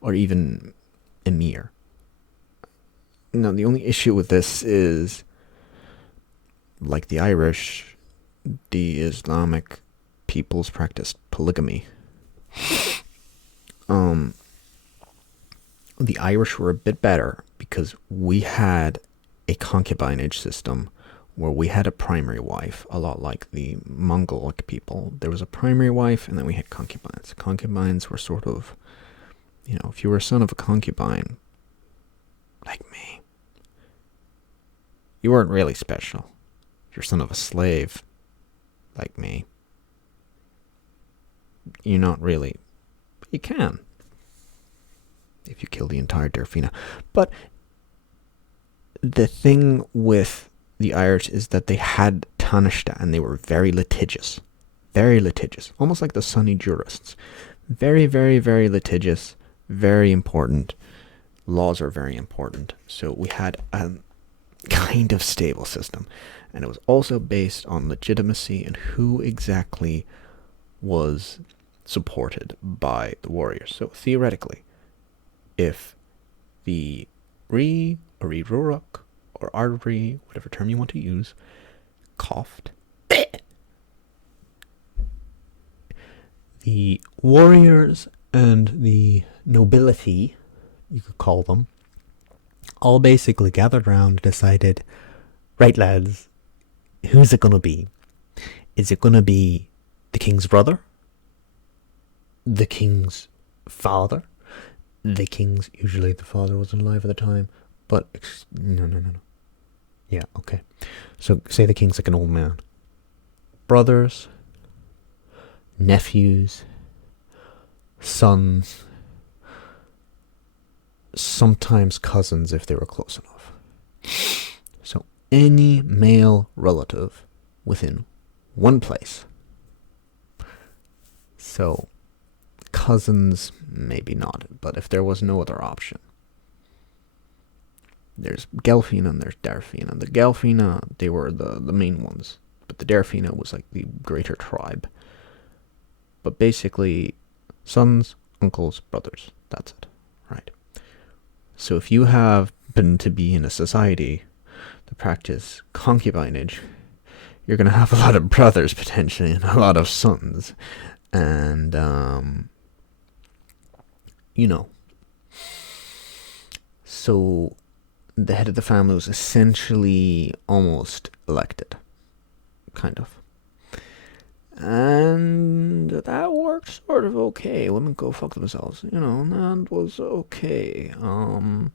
Or even Emir. Now, the only issue with this is, like the Irish, the Islamic peoples practiced polygamy. The Irish were a bit better because we had a concubinage system where we had a primary wife, a lot like the Mongolic people. There was a primary wife, and then we had concubines. Concubines were sort of, if you were a son of a concubine, like me, you weren't really special. If you're son of a slave, like me, you're not really. You can, if you kill the entire Derfina. But the thing with the Irish is that they had Tanishta, and they were very litigious. Very litigious. Almost like the Sunni jurists. Very, very, very litigious. Very important. Laws are very important. So we had a kind of stable system. And it was also based on legitimacy and who exactly was supported by the warriors. So theoretically, if the Ri or Ruruk or Arri, whatever term you want to use, coughed, the warriors and the nobility, you could call them, all basically gathered around and decided, right lads, who's it going to be? Is it going to be the king's brother? The king's father? The king's, usually the father wasn't alive at the time, but, no. Yeah, okay. So, say the king's like an old man. Brothers, nephews, sons, sometimes cousins if they were close enough. So, any male relative within one place. So, cousins, maybe not, but if there was no other option. There's Gelfina and there's Derfina. The Gelfina, they were the main ones, but the Derfina was like the greater tribe. But basically, sons, uncles, brothers, that's it, right? So if you happen to be in a society that practice concubinage, you're going to have a lot of brothers potentially and a lot of sons. And, so the head of the family was essentially almost elected, kind of. And that worked sort of okay. Women go fuck themselves, and that was okay. But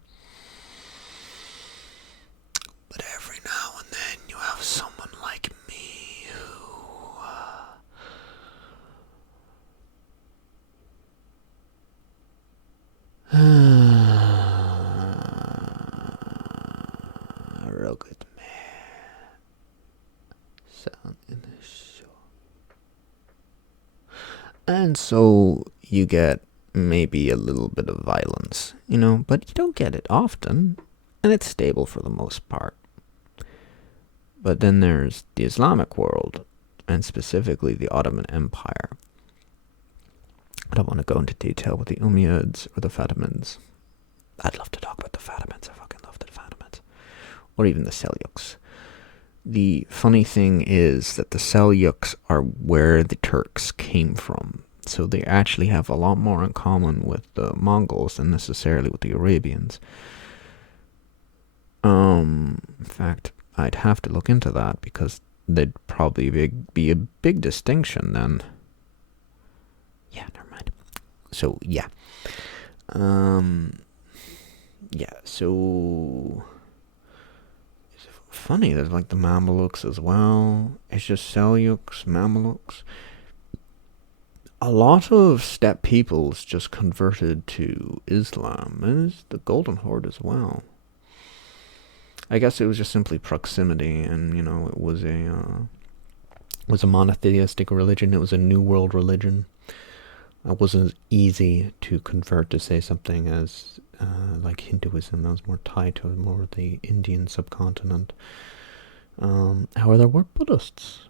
every now and then you have someone like me who real good man. Sound in the show. And so you get maybe a little bit of violence, but you don't get it often, and it's stable for the most part. But then there's the Islamic world, and specifically the Ottoman Empire. I don't want to go into detail with the Umayyads or the Fatimids. I'd love to talk about the Fatimids. I fucking love the Fatimids. Or even the Seljuks. The funny thing is that the Seljuks are where the Turks came from. So they actually have a lot more in common with the Mongols than necessarily with the Arabians. In fact, I'd have to look into that because there'd probably be a big distinction then. Yeah, never mind. So, yeah. So it's funny, there's like the Mamelukes as well. It's just Seljuks, Mamelukes. a lot of steppe peoples just converted to Islam, and it's the Golden Horde as well. I guess it was just simply proximity, and it was a monotheistic religion. It was a New World religion. It wasn't as easy to convert to, say, something as like Hinduism. That was more tied to more of the Indian subcontinent. However, there were Buddhists.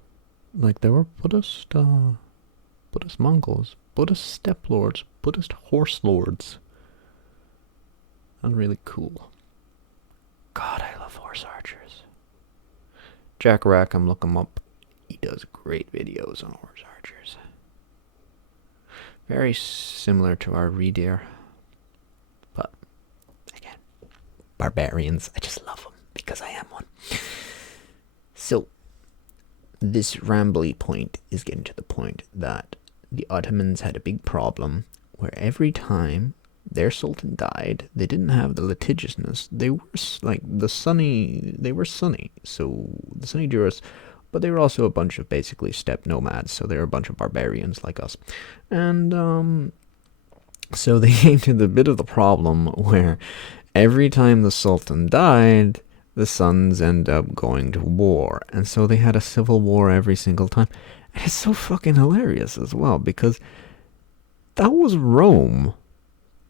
Like, there were Buddhist Mongols, Buddhist steppe lords, Buddhist horse lords. That's really cool. God, I love horse archers. Jack Rackham, look him up. He does great videos on horse archers. Very similar to our reindeer. But, again, barbarians. I just love them because I am one. So, this rambly point is getting to the point that the Ottomans had a big problem where every time their sultan died, they didn't have the litigiousness. They were like they were sunny, so the sunny jurists, but they were also a bunch of basically steppe nomads, so they were a bunch of barbarians like us. And so they came to the bit of the problem where every time the sultan died, the sons end up going to war. And so they had a civil war every single time. And it's so fucking hilarious as well, because that was Rome.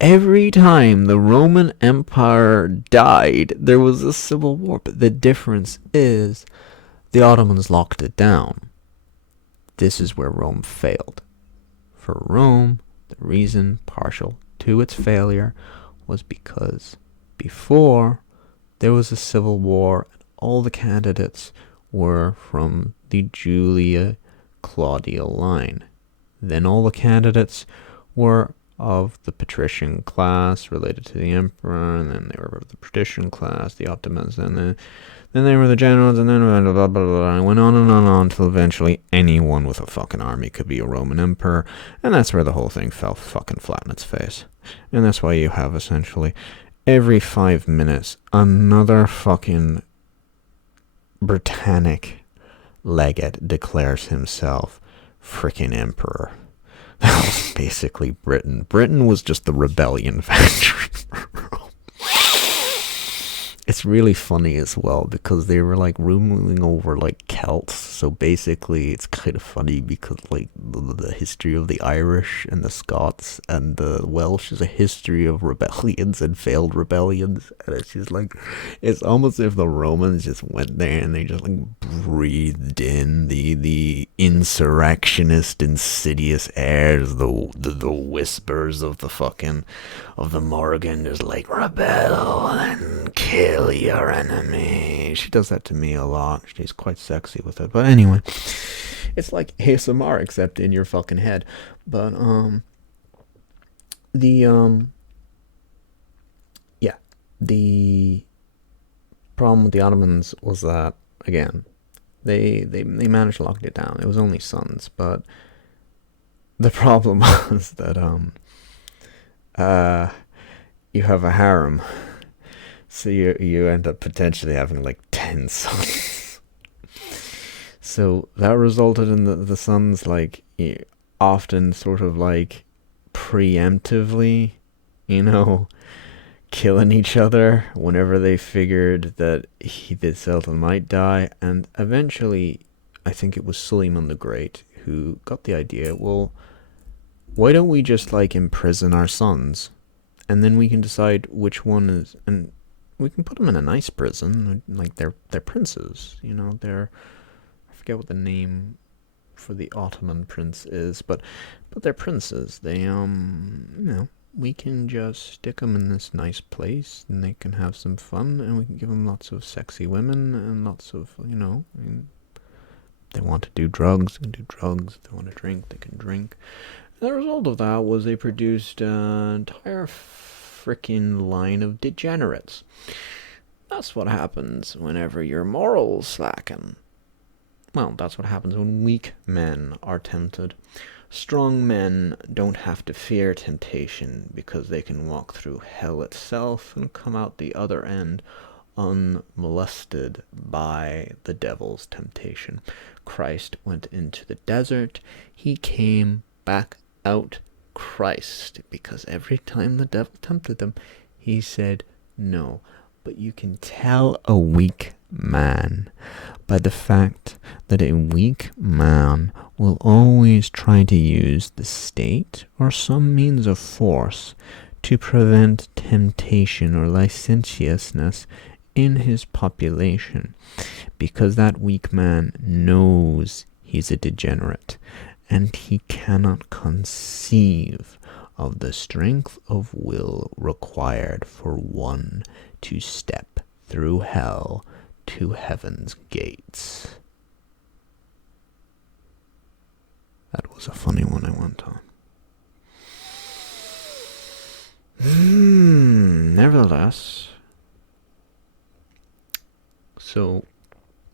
Every time the Roman Empire died, there was a civil war. But the difference is the Ottomans locked it down. This is where Rome failed. For Rome, the reason partial to its failure was because before there was a civil war, and all the candidates were from the Julia Claudia line. Then all the candidates were of the patrician class related to the emperor, and then they were of the patrician class, the Ottomans, and then they were the generals, and then blah, blah, blah, blah, and it went on and on and on until eventually anyone with a fucking army could be a Roman emperor, and that's where the whole thing fell fucking flat in its face. And that's why you have essentially every 5 minutes another fucking Britannic legate declares himself freaking emperor. That was basically Britain. Britain was just the rebellion factory. It's really funny as well because they were like ruling over like Celts. So basically it's kind of funny because like the history of the Irish and the Scots and the Welsh is a history of rebellions and failed rebellions. And it's just like, it's almost as if the Romans just went there and they just like breathed in the insurrectionist, insidious airs, the whispers of the fucking, of the Morgan, just like, rebel and kill your enemy. She does that to me a lot. She's quite sexy with it. But anyway, it's like ASMR except in your fucking head. But the problem with the Ottomans was that, again, they managed to lock it down. It was only sons, but the problem was that you have a harem. So you end up potentially having like 10 sons. So that resulted in the sons like often sort of like preemptively, killing each other whenever they figured that the sultan might die. And eventually, I think it was Suleiman the Great who got the idea, well, why don't we just like imprison our sons? And then we can decide which one is, and we can put them in a nice prison, like they're princes, they're, I forget what the name for the Ottoman prince is, but they're princes. They we can just stick them in this nice place, and they can have some fun, and we can give them lots of sexy women and lots of, they want to do drugs, they can do drugs. If they want to drink, they can drink. And the result of that was they produced an entire freaking line of degenerates. That's what happens whenever your morals slacken. Well, that's what happens when weak men are tempted. Strong men don't have to fear temptation because they can walk through hell itself and come out the other end unmolested by the devil's temptation. Christ went into the desert. He came back out Christ, because every time the devil tempted them, he said no. But you can tell a weak man by the fact that a weak man will always try to use the state or some means of force to prevent temptation or licentiousness in his population, because that weak man knows he's a degenerate, and he cannot conceive of the strength of will required for one to step through hell to heaven's gates. That was a funny one I went on. Nevertheless, so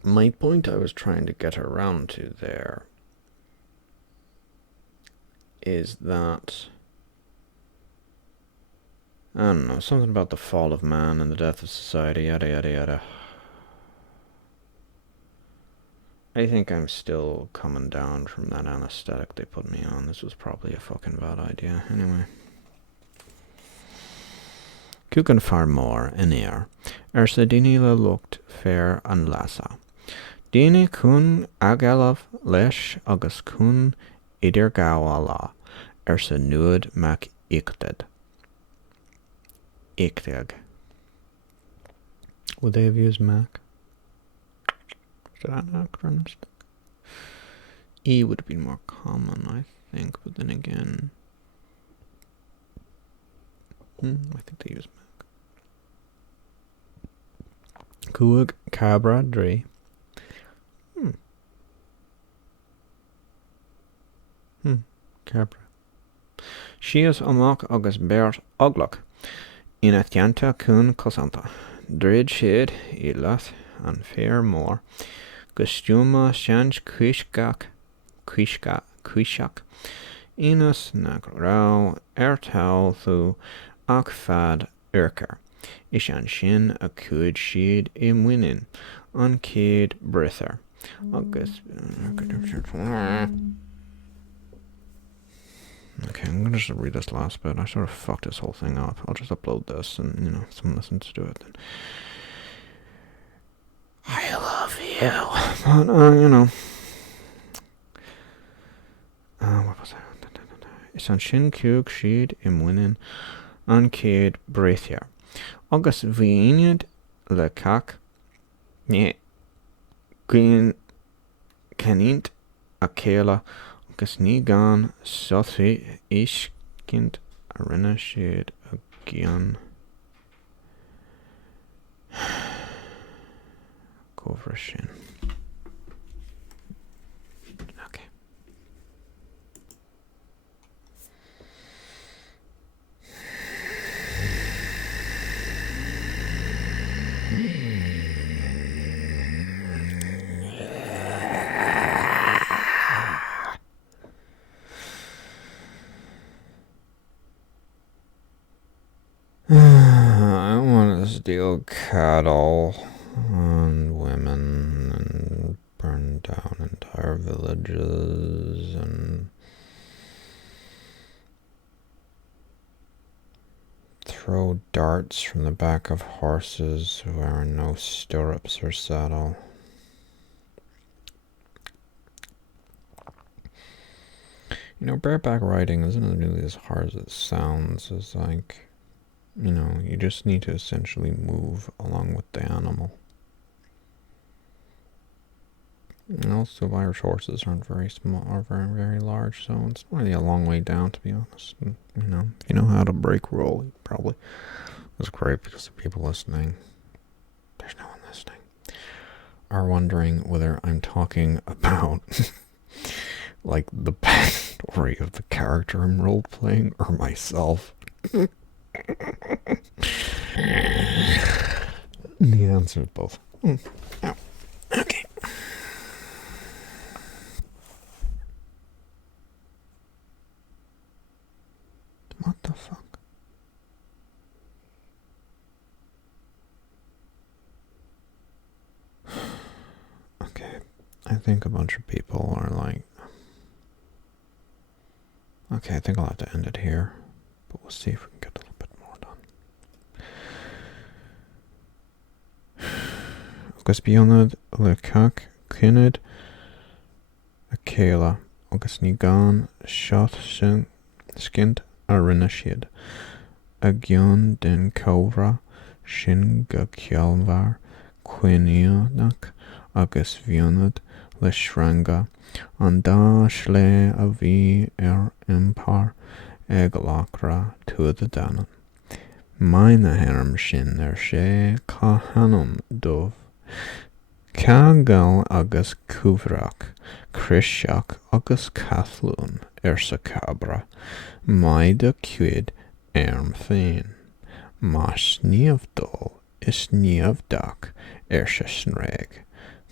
my point I was trying to get around to there is that, I don't know, something about the fall of man and the death of society, yada yada yada. I think I'm still coming down from that anesthetic they put me on. This was probably a fucking bad idea. Anyway. Cúgan fear mór in air, sa daoine le lucht fair an lasa. Daoine cún agalav leis agus cún idir gáha lá, sa nuad mac ichtad. Ichtag. Would they have used Mac? Is that anachronistic? E would have been more common, I think, but then again, I think they use Mac. Cuag cabra dre. Cabra. Sias amach agus beart oglach. Ina tianta cún cosanta. Drid siad I lath an fair mór. Gustuma shanj cuishak. Inas na rau ertal thu ach fad urker. Is an sin a cuid siad I mwinin. An céad brither. Agus... Okay, I'm gonna just read this last bit. I sort of fucked this whole thing up. I'll just upload this and, someone listens to it. Then. I love you. But, what was that? Is an sin cúg siad I mwinin an céad brither. Agus bhíonad le cach cenint a céile agus ní gan sothí iscint a rinne siad a gian cóhra sin. Okay. I want to steal cattle on women and burn down entire villages and throw darts from the back of horses wearing no stirrups or saddle. Bareback riding isn't really as hard as it sounds. It's like, you just need to essentially move along with the animal. And also, Irish horses aren't very small or very, very large, so it's not really a long way down, to be honest. And, if you know how to break roll, you probably. It's great because the people listening, there's no one listening, are wondering whether I'm talking about like the backstory of the character I'm role playing or myself. The answer is both. Oh. Okay. What the fuck? Okay. I think a bunch of people are like, Okay, I think I'll have to end it here, but we'll see if we can get a little bit more done. Agus bionad le cac cynid a céla agus ní gan shot sin skint a rinne siad a gcion den cobhra sin go ceolmhar cuineánach agus bhionad le shranga an dáis le a bhí impar ag lacra tuad a danan. Mai na herm sin sé cá hanam dómh. Cá gal agus cúbhrach, Christeach agus cathlún sa cabra, mai de cuid féin. Mas níomh dul is níomh dach sa snreg,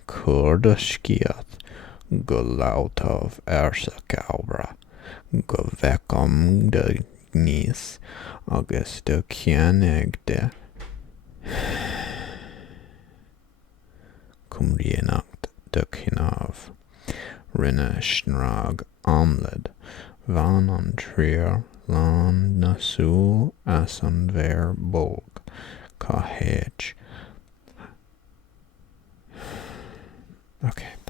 cúr de sciad go látamh sa cabra, go bhecam de níos agus de ceannig de cumríonacht de cinnámh rinne snág amlad van an tríar lán na súl as an bhéir bóg cá héit. Okay.